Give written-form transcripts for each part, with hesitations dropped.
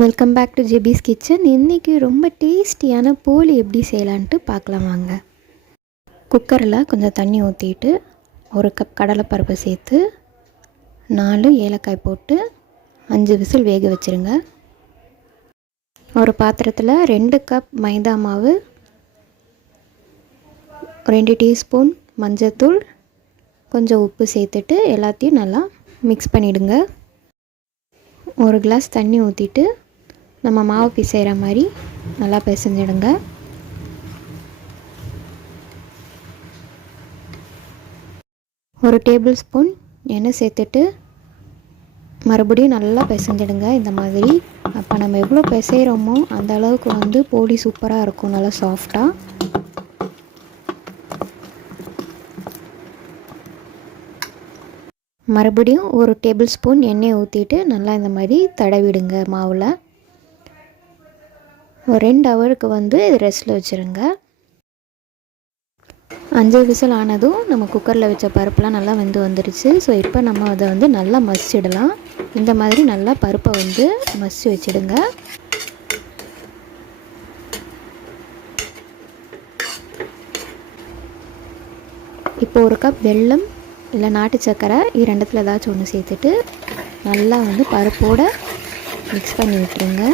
Welcome back to Jebi's kitchen. இன்றைக்கி ரொம்ப டேஸ்டியான போலி எப்படி செய்யலான்ட்டு பார்க்கலாம் வாங்க. குக்கரில் கொஞ்சம் தண்ணி ஊற்றிட்டு 1 கப் கடலைப்பருப்பு சேர்த்து 4 ஏலக்காய் போட்டு 5 விசில் வேக வச்சுருங்க. ஒரு பாத்திரத்தில் 2 கப் மைதா மாவு, 2 டீஸ்பூன் மஞ்சத்தூள், கொஞ்சம் உப்பு சேர்த்துட்டு எல்லாத்தையும் நல்லா மிக்ஸ் பண்ணிவிடுங்க. 1 கிளாஸ் தண்ணி ஊற்றிட்டு நம்ம மாவு பிசைகிற மாதிரி நல்லா பிசைஞ்சிடுங்க. ஒரு டேபிள் ஸ்பூன் எண்ணெய் சேர்த்துட்டு மறுபடியும் நல்லா பிசைஞ்சிடுங்க. இந்த மாதிரி அப்போ நம்ம எவ்வளோ பிசைகிறோமோ அந்த அளவுக்கு போலி சூப்பராக இருக்கும், நல்லா சாஃப்டாக. மறுபடியும் ஒரு டேபிள் ஸ்பூன் எண்ணெய் ஊற்றிட்டு நல்லா இந்த மாதிரி தடவிடுங்க மாவில். ஒரு 2 ஹவருக்கு இது ரெஸ்ட்டில் வச்சுருங்க. 5 விசில் ஆனதும் நம்ம குக்கரில் வச்ச பருப்புலாம் நல்லா வந்துருச்சு. ஸோ இப்போ நம்ம அதை நல்லா மசிச்சிடலாம். இந்த மாதிரி நல்லா பருப்பை மசிச்சு வச்சுடுங்க. இப்போ 1 கப் வெல்லம் இல்லை நாட்டு சர்க்கரை, இது ரெண்டுத்தில் ஏதாச்சும் ஒன்று சேர்த்துட்டு நல்லா பருப்போடு மிக்ஸ் பண்ணி விட்டுருங்க.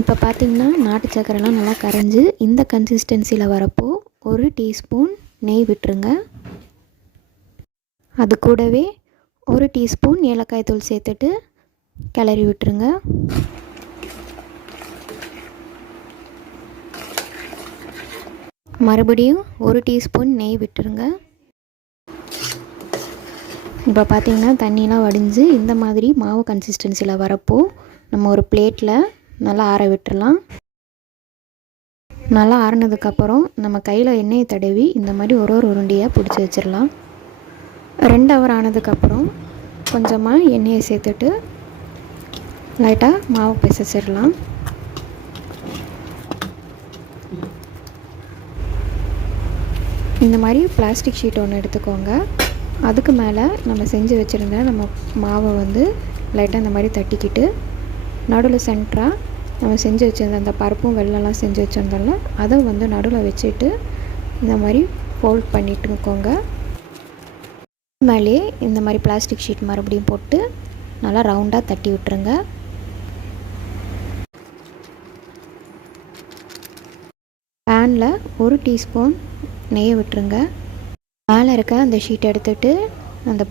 இப்போ பார்த்திங்கன்னா நாட்டு சர்க்கரைலாம் நல்லா கரைஞ்சி இந்த கன்சிஸ்டன்சியில் வரப்போ 1 டீஸ்பூன் நெய் விட்டுருங்க. அது கூடவே 1 டீஸ்பூன் ஏலக்காய் தூள் சேர்த்துட்டு கிளறி விட்டுருங்க. மறுபடியும் 1 டீஸ்பூன் நெய் விட்டுருங்க. இப்போ பார்த்திங்கன்னா தண்ணியெலாம் வடிஞ்சு இந்த மாதிரி மாவு கன்சிஸ்டன்சியில் வரப்போ நம்ம ஒரு பிளேட்டில் நல்லா ஆற விட்டுறலாம். நல்லா ஆறினதுக்கப்புறம் நம்ம கையில் எண்ணெயை தடவி இந்த மாதிரி ஒரு உருண்டையாக பிடிச்சி வச்சிடலாம். 2 ஹவர் ஆனதுக்கப்புறம் கொஞ்சமாக எண்ணெயை சேர்த்துட்டு லைட்டாக மாவு பிசைச்சிடலாம். இந்த மாதிரி பிளாஸ்டிக் ஷீட் ஒன்று எடுத்துக்கோங்க. அதுக்கு மேலே நம்ம செஞ்சு வச்சுருந்த நம்ம மாவை லைட்டாக இந்த மாதிரி தட்டிக்கிட்டு நடுவில் சென்டராக நம்ம செஞ்சு வச்சுருந்த அந்த பருப்பும் வெள்ளம்லாம் செஞ்சு வச்சுருந்தோம்ல அதை நடுவில் வச்சுட்டு இந்த மாதிரி ஃபோல்ட் பண்ணிட்டுக்கோங்க. மேலேயே இந்த மாதிரி பிளாஸ்டிக் ஷீட் மறுபடியும் போட்டு நல்லா ரவுண்டாக தட்டி விட்டுருங்க. பேனில் 1 டீஸ்பூன் நெய்யை விட்டுருங்க. மேலே இருக்க அந்த ஷீட் எடுத்துகிட்டு அந்த